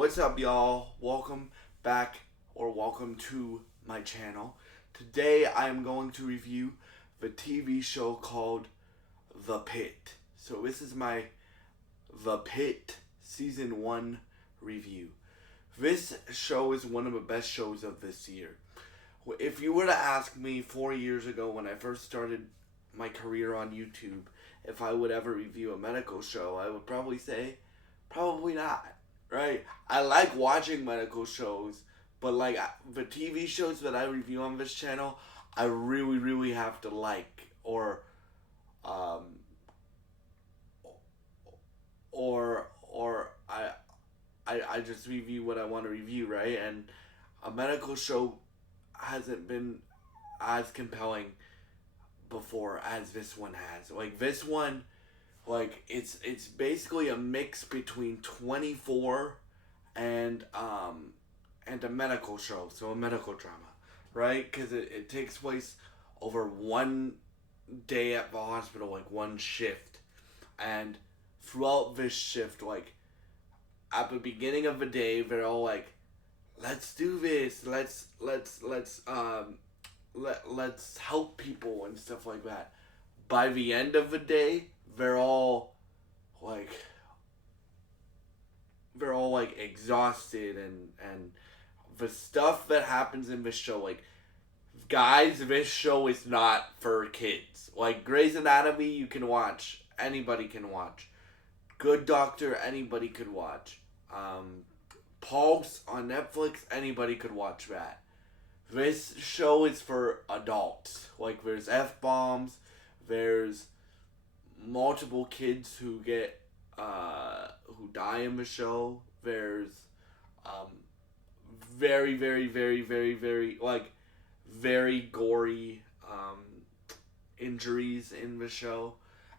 What's up, y'all? Welcome back or welcome to my channel. Today I am going to review the TV show called The Pitt. So this is my The Pitt Season 1 review. This show is one of the best shows of this year. If you were to ask me 4 years ago when I first started my career on YouTube if I would ever review a medical show, I would probably say, probably not. Right? I like watching medical shows, but like the TV shows that I review on this channel, I really, really have to like um, or I just review what I want to review, right? And a medical show hasn't been as compelling before as this one has. Like this one, like it's basically a mix between 24 and and a medical show, so a medical drama, right? Because it takes place over one day at the hospital, like one shift, and throughout this shift, like at the beginning of the day, they're all like, "Let's do this. Let's help people and stuff like that." By the end of the day, they're all like exhausted and the stuff that happens in this show, like, guys, this show is not for kids. Like Grey's Anatomy, you can watch, anybody can watch. Good Doctor, anybody could watch. Pulse on Netflix, anybody could watch that. This show is for adults. Like there's f bombs, there's multiple kids who die in the show. There's um, very, very, very, very, very, like, very gory injuries in the show.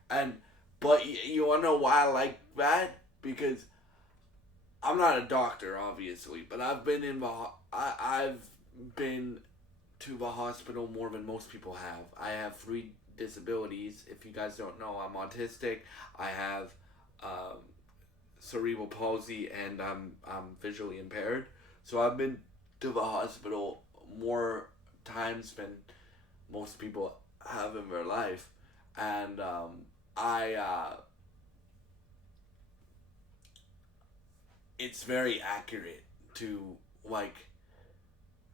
And but you wanna know why I like that? Because I'm not a doctor, obviously, but I've been to the hospital more than most people have. I have three disabilities. If you guys don't know, I'm autistic. I have um, cerebral palsy, and I'm visually impaired. So I've been to the hospital more times than most people have in their life, and I it's very accurate to like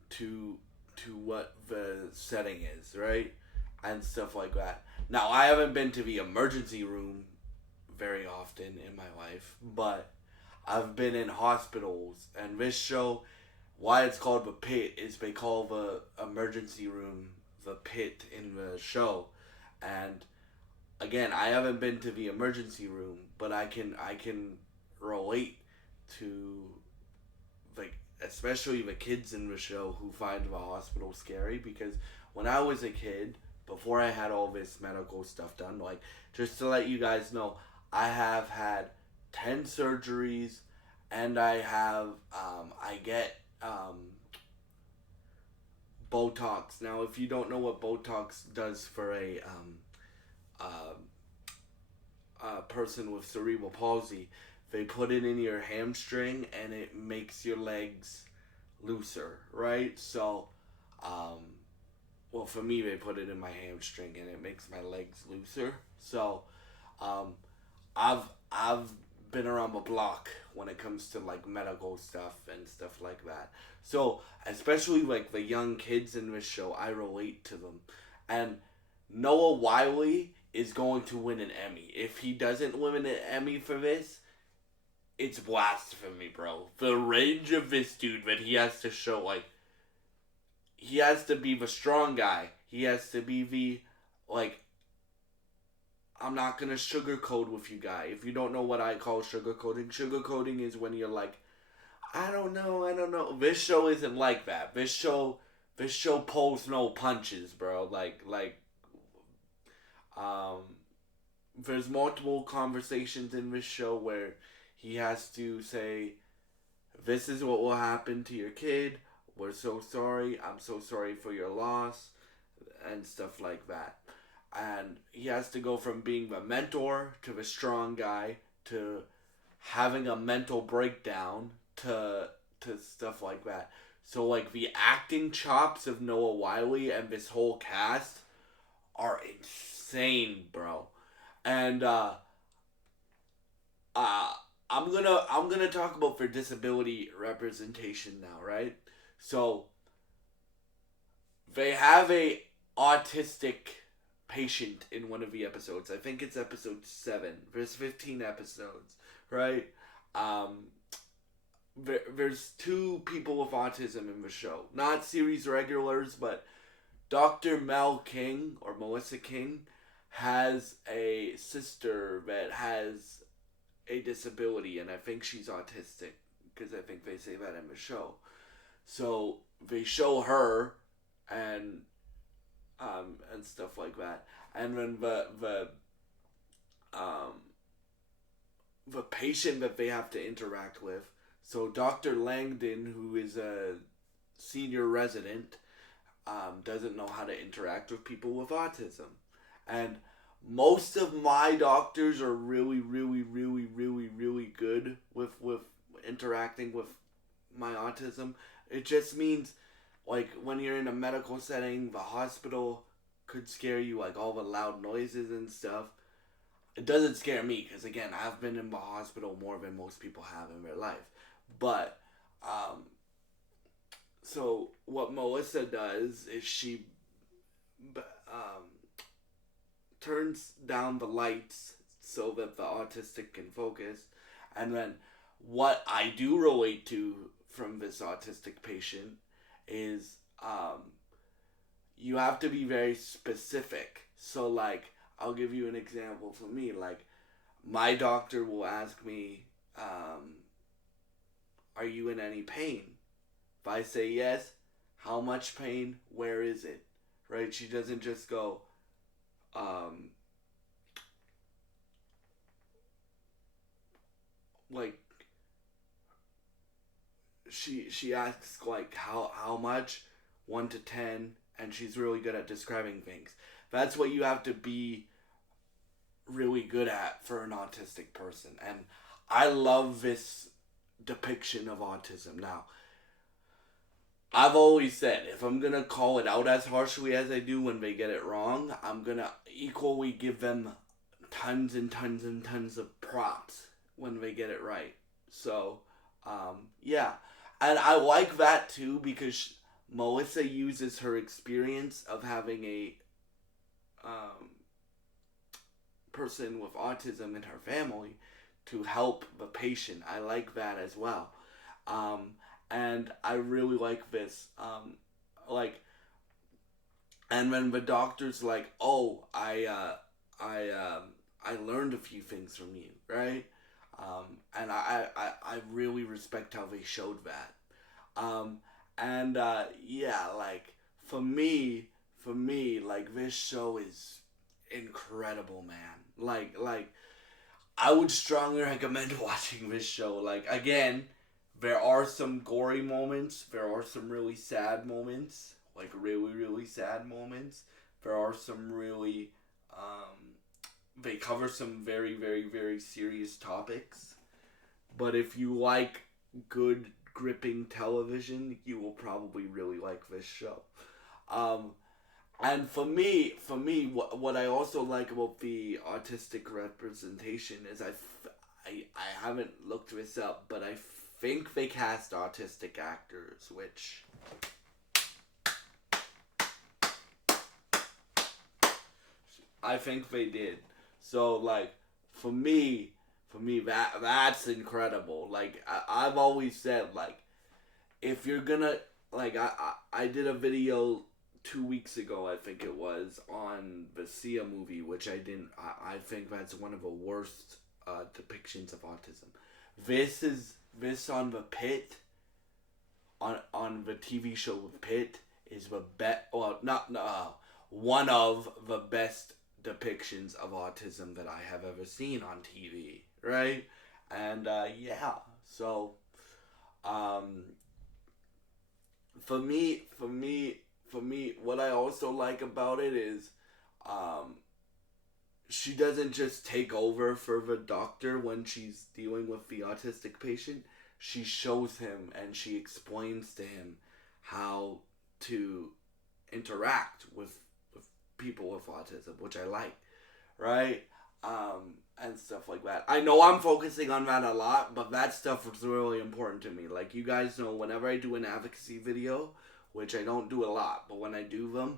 to what the setting is, right? And stuff like that. Now, I haven't been to the emergency room very often in my life, but I've been in hospitals, and this show, why it's called the Pit, is they call the emergency room the Pit in the show. And again, I haven't been to the emergency room, but I can relate to, like, especially the kids in the show who find the hospital scary, because when I was a kid, before I had all this medical stuff done, like, just to let you guys know, I have had 10 surgeries, and I get Botox. Now, if you don't know what Botox does for uh, a person with cerebral palsy, they put it in your hamstring and it makes your legs looser, right? So, um, well, for me, they put it in my hamstring and it makes my legs looser. So, um, I've been around the block when it comes to like medical stuff and stuff like that. So, especially like the young kids in this show, I relate to them. And Noah Wiley is going to win an Emmy. If he doesn't win an Emmy for this, it's blasphemy, bro. The range of this dude that he has to show, like, he has to be the strong guy. He has to be the, like, I'm not gonna sugarcoat with you guy. If you don't know what I call sugarcoating is when you're like, I don't know. This show isn't like that. This show pulls no punches, bro. Um, there's multiple conversations in this show where he has to say, "This is what will happen to your kid. We're so sorry. I'm so sorry for your loss," and stuff like that. And he has to go from being the mentor to the strong guy to having a mental breakdown to stuff like that. So like the acting chops of Noah Wiley and this whole cast are insane, bro. And uh, I'm gonna talk about for disability representation now, right? So they have a autistic patient in one of the episodes. I think it's episode 7. There's 15 episodes, right? Um, there's 2 people with autism in the show, not series regulars, but Dr. Mel King or Melissa King has a sister that has a disability, and I think she's autistic because I think they say that in the show. So they show her and and stuff like that, and then um the patient that they have to interact with. So Dr. Langdon, who is a senior resident, doesn't know how to interact with people with autism, and most of my doctors are really, really, really, really, really good with interacting with my autism. It just means like when you're in a medical setting, the hospital could scare you, like all the loud noises and stuff. It doesn't scare me because again, I've been in the hospital more than most people have in their life. But um, so what Melissa does is she um, turns down the lights so that the autistic can focus, and then what I do relate to from this autistic patient is you have to be very specific. So like I'll give you an example for me. Like my doctor will ask me, "Are you in any pain?" If I say yes, how much pain? Where is it? Right? She doesn't just go, um, like she asks like how much, 1 to 10, and she's really good at describing things. That's what you have to be really good at for an autistic person, and I love this depiction of autism. Now, I've always said if I'm gonna call it out as harshly as I do when they get it wrong, I'm gonna equally give them tons and tons and tons of props when they get it right. So, yeah. And I like that too because Melissa uses her experience of having a um, person with autism in her family to help the patient. I like that as well. Um, and I really like this. Like, and when the doctor's like, "Oh, I learned a few things from you," right? And I really respect how they showed that. Um, and yeah, like for me, like this show is incredible, man. Like I would strongly recommend watching this show. Like again, there are some gory moments. There are some really sad moments. Like really, really sad moments. There are some really they cover some very, very, very serious topics. But if you like good gripping television, you will probably really like this show. Um, and what I also like about the autistic representation is I haven't looked this up, but I think they cast autistic actors, which I think they did. So like for me that's incredible. Like I've always said like if you're gonna like I did a video 2 weeks ago I think it was on the Sia movie which I didn't I think that's one of the worst depictions of autism. This on the Pit on the TV show with Pitt is the best. Well, not one of the best depictions of autism that I have ever seen on TV. Right, and yeah. So um, for me, what I also like about it is um, she doesn't just take over for the doctor when she's dealing with the autistic patient. she shows him and she explains to him how to interact with people with autism, which I like, right? And stuff like that. I know I'm focusing on that a lot, but that stuff was really important to me. Like, you guys know, whenever I do an advocacy video, which I don't do a lot, but when I do them,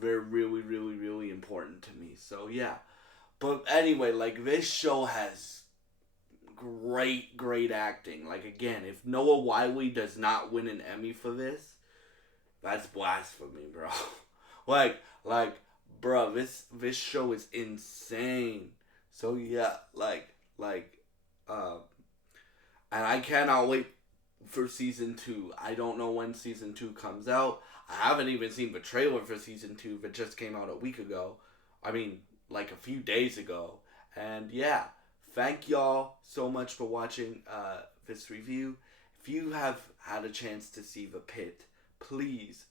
they're really, really, really important to me. So, yeah. But anyway, like, this show has great, great acting. Like, again, if Noah Wyle does not win an Emmy for this, that's blasphemy, bro. like, bro, this show is insane. So yeah, uh, and I cannot wait for season 2. I don't know when season 2 comes out. I haven't even seen the trailer for season 2 that just came out a week ago. I mean, like a few days ago. And yeah, thank y'all so much for watching this review. If you have had a chance to see The Pit, please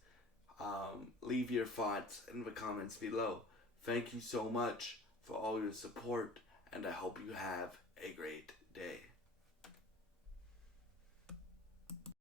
leave your thoughts in the comments below. Thank you so much for all your support, and I hope you have